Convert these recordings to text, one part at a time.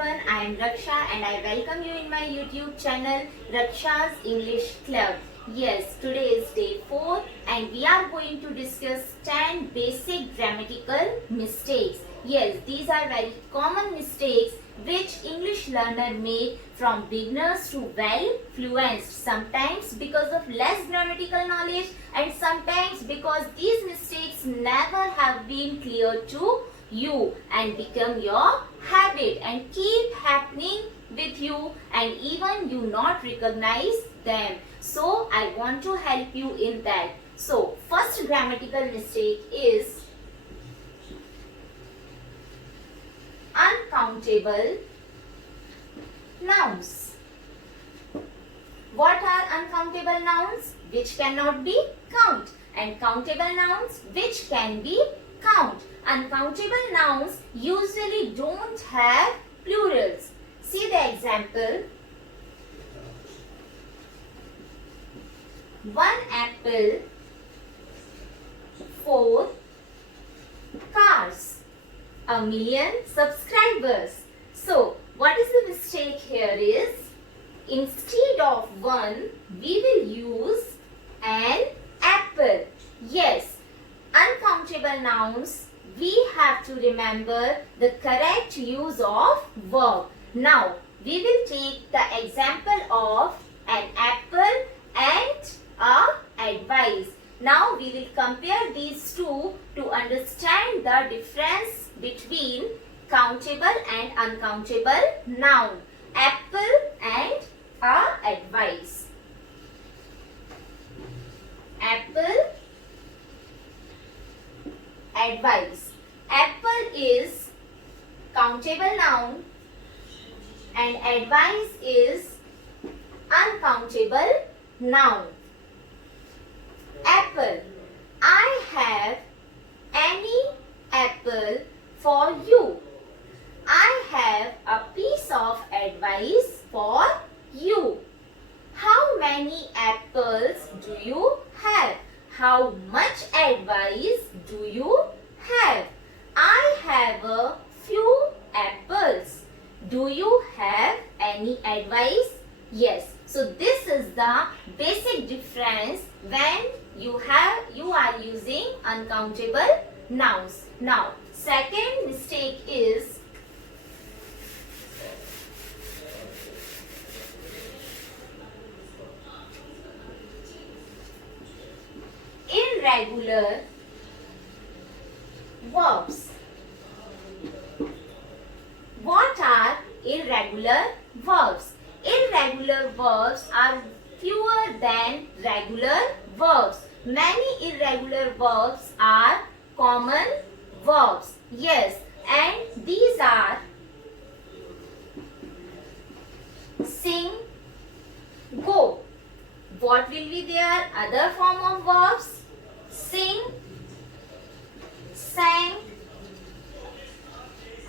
everyone, I am Raksha and I welcome you in my YouTube channel Raksha's English Club. Yes, today is day 4 and we are going to discuss 10 basic grammatical mistakes. Yes, these are very common mistakes which English learner make from beginners to well fluent, sometimes because of less grammatical knowledge and sometimes because these mistakes never have been clear to you and become your habit and keep happening with you and even you not recognize them. So I want to help you in that. So first grammatical mistake is uncountable nouns. What are uncountable nouns? Which cannot be count, and countable nouns which can be count. Uncountable nouns usually don't have plurals. See the example. 1 apple, 4 cars, 1,000,000 subscribers. So, what is the mistake here is, instead of 1, we will use an apple. Yes, uncountable nouns, we have to remember the correct use of verb. Now, we will take the example of an apple and advice. Now, we will compare these two to understand the difference between countable and uncountable noun. Apple and advice. Apple, advice. Apple is countable noun and advice is uncountable noun. Apple. I have any apple for you. I have a piece of advice for you. How many apples do you have? How much advice do you have? I have a few apples. Do you have any advice? Yes. So this is the basic difference when you are using uncountable nouns. Now, second mistake is irregular verbs. What are irregular verbs? Irregular verbs are fewer than regular verbs. Many irregular verbs are common verbs. Yes, and these are sing, go. What will be their other form of verbs? Sing, sang,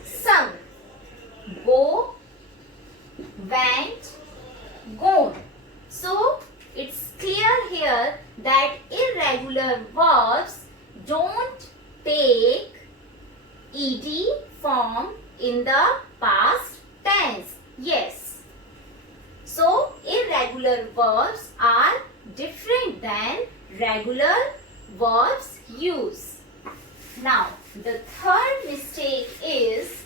sung. Go, went, gone. So, it's clear here that irregular verbs don't take ed form in the past tense. Yes. So, irregular verbs are different than regular verbs use. Now, the third mistake is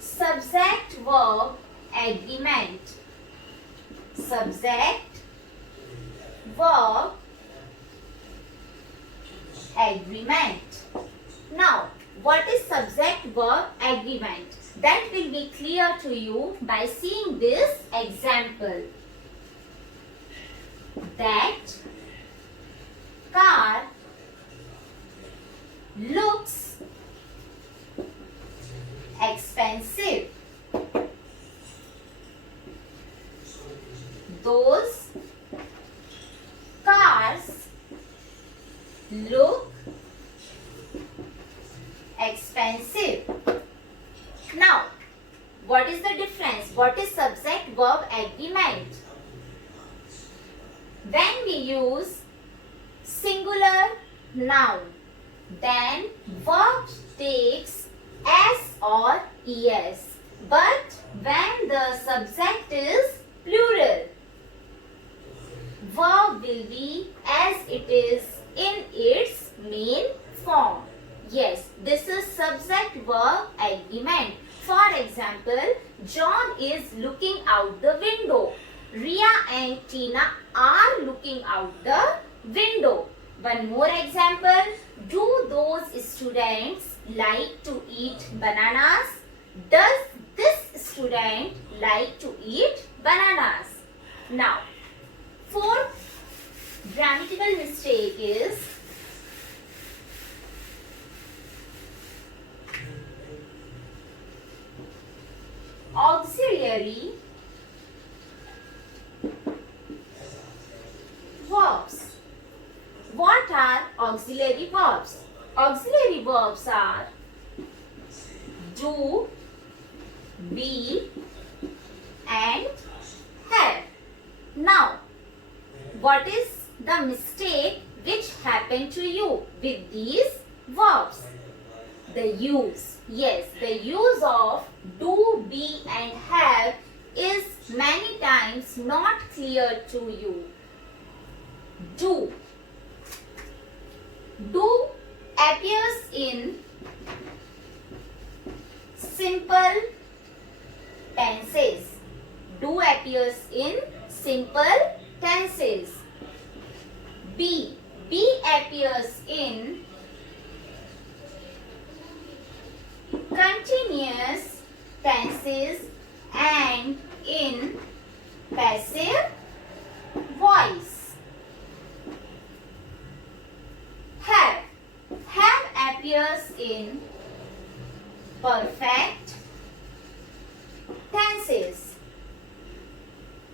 subject verb agreement. Subject verb agreement. Now, what is subject verb agreement? That will be clear to you by seeing this example. That car looks expensive. Those cars look expensive. Now, what is the difference? What is subject verb agreement? When we use singular noun, then verb takes s or es. But when the subject is plural, verb will be as it is in its main form. Yes, this is subject-verb agreement. For example, John is looking out the window. Ria and Tina are looking out the window. One more example. Do those students like to eat bananas? Does this student like to eat bananas? Now, fourth grammatical mistake is auxiliary verbs. What are auxiliary verbs? Auxiliary verbs are do, be, and have. Now, what is the mistake which happened to you with these verbs? The use. Yes, the use of do, be, and have is many times not clear to you. Do. Do appears in simple tenses. Do appears in simple tenses. Be. Be appears in continuous tenses and in passive voice. Have. Have appears in perfect tenses.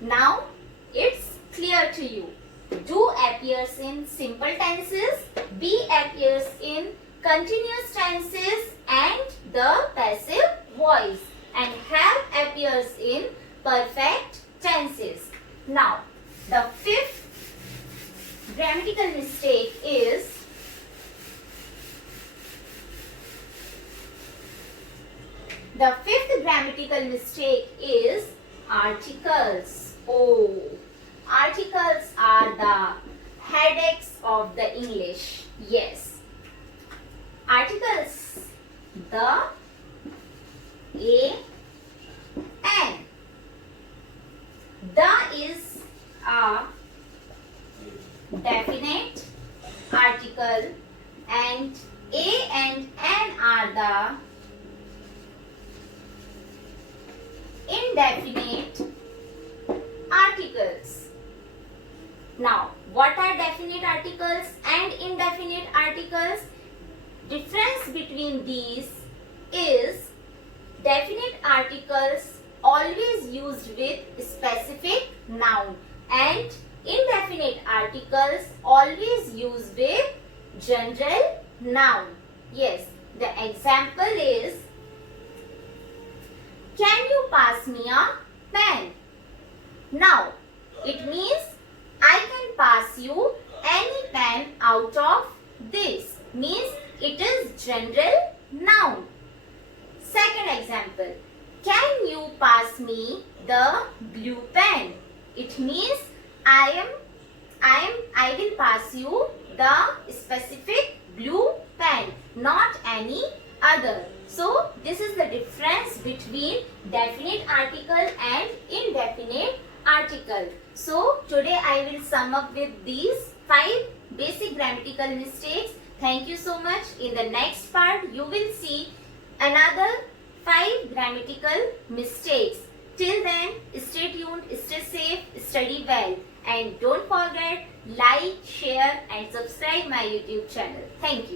Now it's clear to you. Do appears in simple tenses, be appears in continuous tenses and the passive voice, and have appears in perfect tenses. Now, the fifth grammatical mistake is articles. Oh, articles are the headaches of the English. Yes. Articles, the, a, an. The is a definite article and a and an are the indefinite articles. Now, what are definite articles and indefinite articles? Difference between these is definite articles always used with specific noun and indefinite articles always used with general noun. Yes, the example is, can you pass me a pen? Now, it means I can pass you any pen out of this. Means it is general noun. Second example, can you pass me the blue pen? It means I will pass you the specific blue pen, not any other. So this is the difference between definite article and indefinite article. So today I will sum up with these 5 basic grammatical mistakes. Thank you so much. In the next part you will see another 5 grammatical mistakes. Till then, stay tuned, stay safe, study well, and don't forget like, share and subscribe my YouTube channel. Thank you.